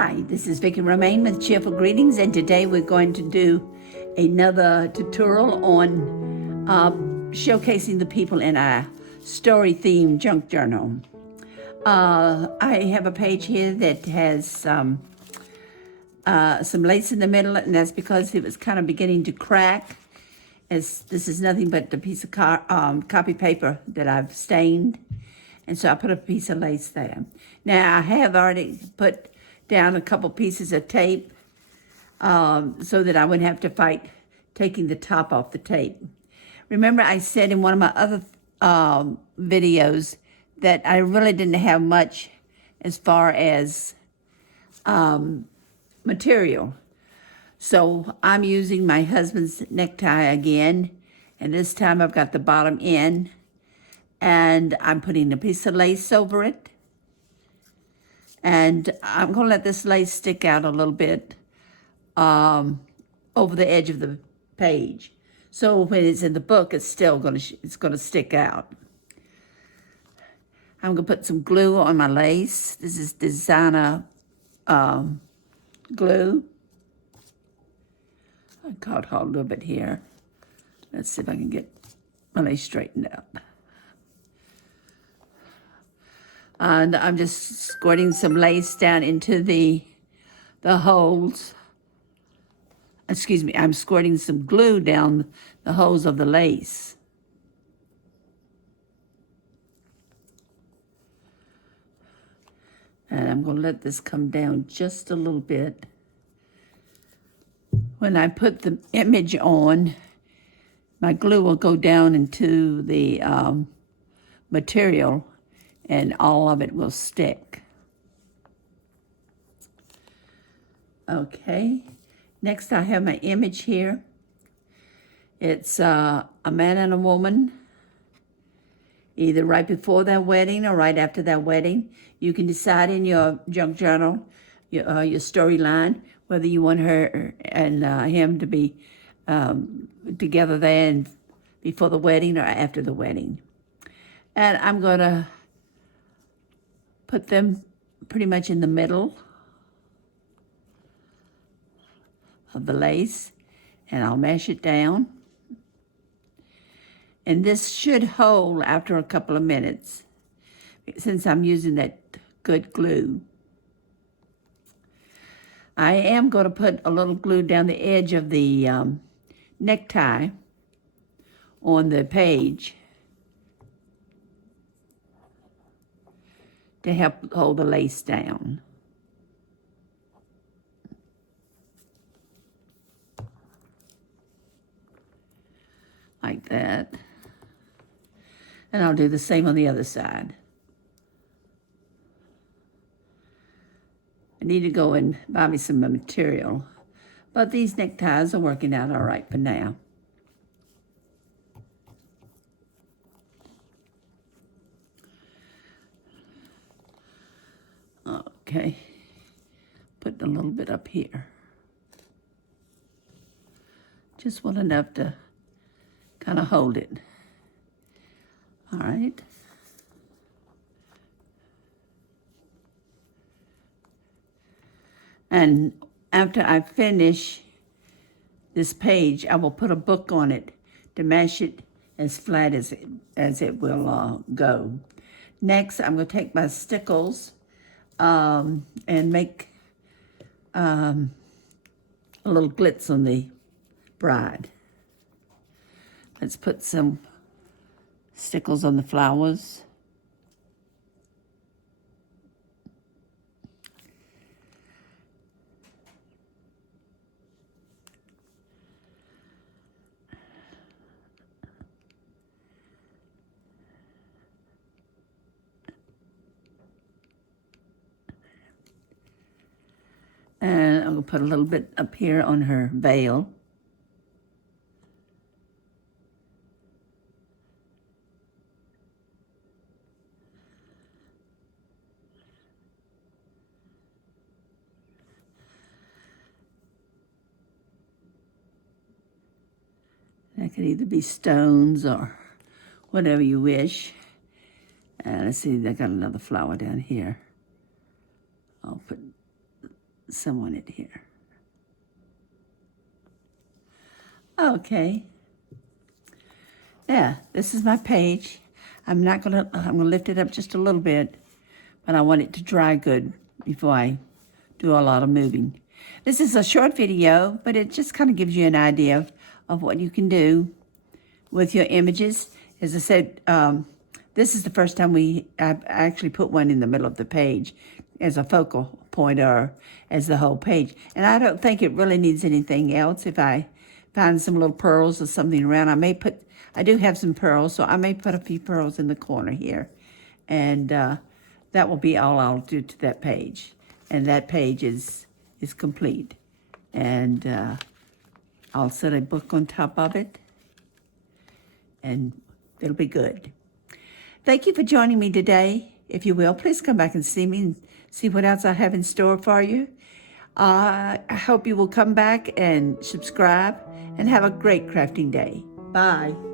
Hi, this is Vicki Romaine with Cheerful Greetings, and today we're going to do another tutorial on showcasing the people in our story-themed junk journal. I have a page here that has some lace in the middle, and that's because it was kind of beginning to crack. As this is nothing but a piece of copy paper that I've stained, and so I put a piece of lace there. Now I have already put down a couple pieces of tape so that I wouldn't have to fight taking the top off the tape. Remember I said in one of my other videos that I really didn't have much as far as material. So I'm using my husband's necktie again, and this time I've got the bottom in, and I'm putting a piece of lace over it. And I'm going to let this lace stick out a little bit over the edge of the page. So when it's in the book, it's still going to stick out. I'm going to put some glue on my lace. This is designer glue. I caught hold a little bit here. Let's see if I can get my lace straightened out. And I'm just squirting some lace down into the holes. Excuse me, I'm squirting some glue down the holes of the lace. And I'm going to let this come down just a little bit. When I put the image on, my glue will go down into the material, and all of it will stick. Okay, next I have my image here. It's a man and a woman, either right before their wedding or right after their wedding. You can decide in your junk journal, your storyline, whether you want her and him to be together then before the wedding or after the wedding. And I'm going to put them pretty much in the middle of the lace, and I'll mash it down. And this should hold after a couple of minutes, since I'm using that good glue. I am going to put a little glue down the edge of the necktie on the page to help hold the lace down. Like that. And I'll do the same on the other side. I need to go and buy me some material, but these neckties are working out all right for now. Okay, put a little bit up here. Just want enough to kind of hold it. All right. And after I finish this page, I will put a book on it to mash it as flat as it will go. Next, I'm going to take my stickles and make a little glitz on the bride. Let's put some stickles on the flowers. And I'm going to put a little bit up here on her veil. That could either be stones or whatever you wish. Let's see, I got another flower down here. I'll put someone in here. Okay. Yeah, this is my page. I'm gonna lift it up just a little bit, but I want it to dry good before I do a lot of moving. This is a short video, but it just kind of gives you an idea of what you can do with your images. As I said, this is the first time I actually put one in the middle of the page as a focal point or as the whole page. And I don't think it really needs anything else. If I find some little pearls or something around, I do have some pearls, so I may put a few pearls in the corner here. And that will be all I'll do to that page. And that page is complete. And I'll set a book on top of it, and it'll be good. Thank you for joining me today. If you will, please come back and see me and see what else I have in store for you. I hope you will come back and subscribe and have a great crafting day. Bye.